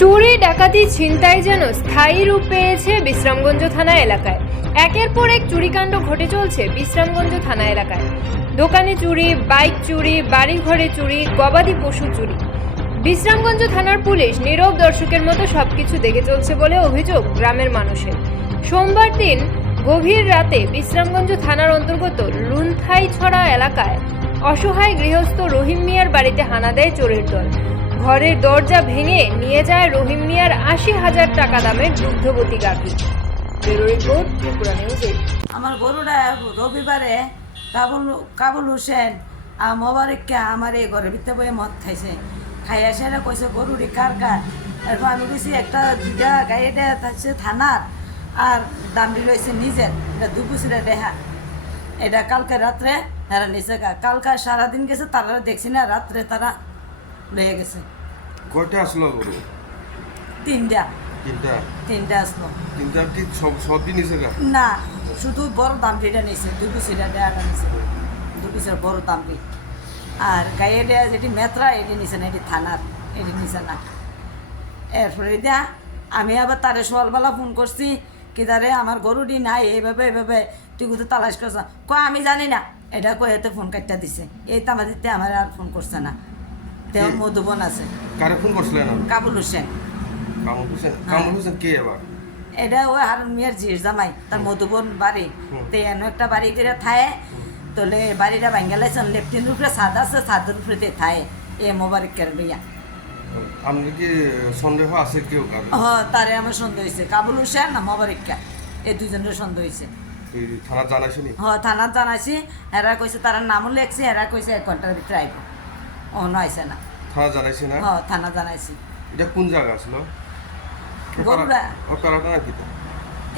চুরি ডাকাতি ছিনতাই যেন স্থায়ী রূপ পেয়েছে বিশ্রামগঞ্জ থানা এলাকায়। একের পর এক চুরিকাণ্ড ঘটে চলছে বিশ্রামগঞ্জ থানা এলাকায়। দোকানে চুরি, বাইক চুরি, বাড়িঘরে চুরি, গবাদি পশু চুরি। বিশ্রামগঞ্জ থানার পুলিশ নীরব দর্শকের মতো সবকিছু দেখে চলছে বলে অভিযোগ গ্রামের মানুষের। সোমবার দিন গভীর রাতে বিশ্রামগঞ্জ থানার অন্তর্গত লুনথাইছড়া এলাকায় অসহায় গৃহস্থ রহিম মিয়ার বাড়িতে হানা দেয় চোরের দল। ঘরের দরজা ভেঙে নিয়ে যায় রহিম মিয়ার আশি হাজার টাকা দামের দুগ্ধবতী গাভী। আমার গরুটা রবিবারে কাবুল কাবুল হোসেন মোবারককে আমার এই ঘরের ভিতরে বয়ে মদ খাইছে। খাইয়া সেটা কইছে গরুটি কার কার? এরপর আমি কইছি, একটা দুইটা গাড়িটা থাকছে থানার আর দামটি লইছে নিজের। এটা দুপুসিরা দেহা এটা কালকে রাত্রে তারা নিচে কালকে সারাদিন গেছে, তারা দেখছি না, রাত্রে তারা লয়ে গেছে। কয়টা আসলো গরু? তিনটা। তিনটা? তিনটা আসলো। তিনটা কি সব সব দিন নিছে না শুধু বড় দামটিটা নিছে দুই নিছে। বড় দামটি। আর গায়ে দেয়া যেটি মেত্রা এটি নিছে না এটি থানার এটি নিছে না। এরপরে দিয়া আমি আবার তারে সকালবেলা ফোন করছি কি তারে আমার গরুটি নাই এইভাবে এইভাবে তুই কোথাও তালাশ করছ? ক আমি জানি না। এটা কয়েতে ফোন কাটটা দিছে। এই তামাদিতে আমার আর ফোন করছে না। কি? মধুবন আছে। কারে ফোন করছিলেন আপনি? কাবুল হোসেন। কামরুল হোসেন? হ্যাঁ। হোসেন কে আবার এটা ওই হারুন মিয়ার জির জামাই তার মধুবন বাড়ি হুম। তো একটা বাড়ি করে থায়। তোলে বাড়িটা ভাঙ্গা লাইছেন লেফটিনের উপরে ছাদ আছে ছাদের উপরে তে থায়। এ মোবারকের লইয়া আপনার কি সন্দেহ আছে কেউ কারও হ তারে আমার সন্দেহ হয়েছে কাবুল হোসেন না মোবারকা এই দুজনের সন্দেহ হয়েছে এই থানা জানাইছেনি হ থানাত জানাইছি। এরা কইছে তার নামও লেখছি এরা কইছে এক ঘণ্টার ভিতরে আইব অন্য আইছে না। থানা জানাইছে না? হ থানা জানাইছি। এটা কোন জায়গা আসলো গরুড়া। ও কারাটা নাকি?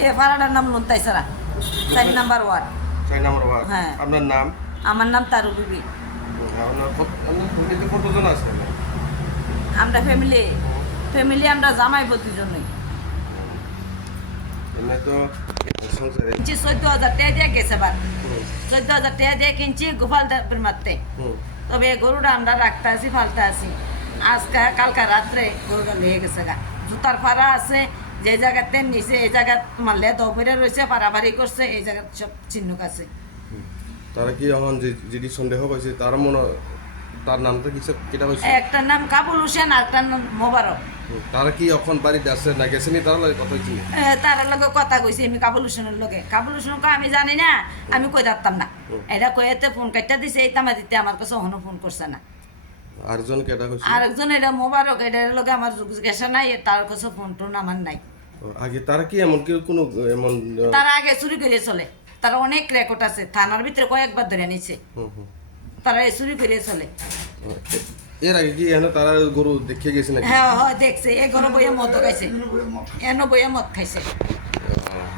এ ভাড়াটার নাম লন্তাইছাড়া চার নাম্বার ওয়ার্ড। চাই নাম্বার ওয়ার্ড। হ্যাঁ। আপনার নাম? আমার নাম তারু বিবি। কতজন আছে? আমরা ফ্যামিলি ফ্যামিলি আমরা জামাই দুজনই কিনছি চোদ্দ হাজার টাকা দিয়ে গেছে বার চোদ্দ হাজার টাকা দিয়ে কিনছি গোপাল মারতে। তবে গরুটা আমরা রাখতে আছি ফালতে আছি আজকে, কালকা রাত্রে গরুটা নিয়ে গেছে গা। জুতার ফাড়া আছে, যে জায়গাতে নিচে এই জায়গা তোমার লেদ ওপরে রয়েছে পারাবাড়ি করছে, এই জায়গার সব চিহ্নক আছে। তারা কি এখন যেটি সন্দেহ পাইছে তার মনে তার নামটা কি কেটা হয়েছে? একটার নাম কাবুল হোসেন আর একটার নাম মোবারক। তারা কি এখন বাড়িতে আসছে না গেছেনি তারা লাগে কথা হয়েছিল তার লগে কথা কইছি আমি কাবুল হোসেনের লগে। কাবুল হোসেনকে আমি জানি না আমি কই যাতাম না। এটা কয়েতে ফোন কাটটা দিছে এই তামা দিতে আমার কাছে অহনো ফোন করছে না। আরেকজন কেটা হয়েছে? আরেকজন এটা মোবারক এটার লগে আমার গেছে নাই তার কাছে ফোন টোন আমার নাই। আগে তারা কি এমন কি কোনো এমন তারা আগে চুরি করে চলে। তারা অনেক রেকর্ড আছে থানার ভিতরে কয়েকবার ধরে নিছে। হুম, হুম। তারা এই চুরি করে চলে এর আগে কি এনে তারা গরু দেখে গেছে নাকি? হ্যাঁ হয় দেখছে। এ ঘরে বইয়ে মদ খাইছে। এনো বইয়ে মদ খাইছে।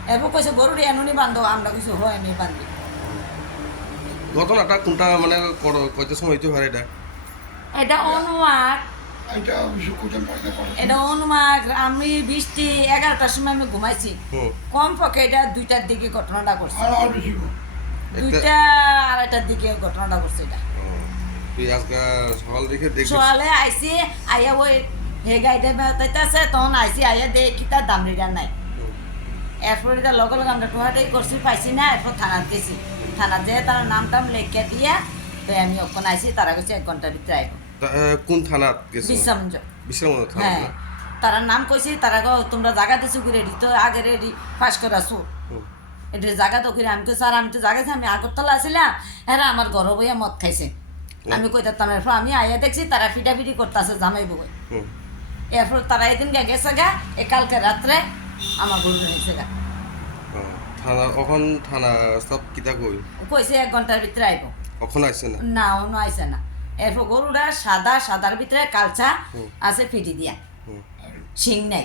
এবার কইছে গরুটি এনুনি বান্ধব আমরা কিছু হয় এমনি বান্ধি। ঘটনাটা কোনটা মানে কর- সময় হইতে পারে এটা? এটা অনুমান। এটা অনুমান আমি বৃষ্টি এগারোটার সময় আমি ঘুমাইছি। কম পক্ষে এটা দুইটার দিকে ঘটনাটা করছে। দুইটা আড়াইটার দিকে ঘটনাটা করছে এটা। হুম। তুই সকাল দেখে দেখছিস? আইসি আইয়া ওই হে গাইডে তখন আইসি আইয়া দে কিতা দামড়িটা নাই। এরপর এটা লগে লগে আমরা টোহাটাই করছি পাইছি না এরপর থানার গেছি। যেয়ে তারা নাম টাম লেখিয়া দিয়া তো আমি ওখানে আইসি তারা গেছে এক ঘণ্টার ভিতরে আইব। কোন থানা হ্যাঁ তারা নাম কইছি তারা গো তোমরা জায়গা দিছো রেডি তো আগে রেডি পাস করে আসো হুম। এটা জায়গা তো করে আমি তো স্যার আমি তো জায়গা আমি আগরতলা আসিলাম। হ্যাঁ আমার ঘর বইয়া মদ খাইছে। আমি কই দিতাম এরপর আমি আইয়া দেখছি তারা ফিটাফিটি করতেছে জামাই বই হুম। এরপর তারা এদিন গে গেছে গা এ কালকে রাত্রে আমার গরু নিয়েছে গা। থানা কখন থানা সব কিতা কই? কইছে এক ঘণ্টার ভিতরে আইব। কখন আসছে না? না অন্য আইছে না। এরপর গরুটা সাদা সাদার ভিতরে কালচা আছে ফিটি দিয়া। শিং নাই।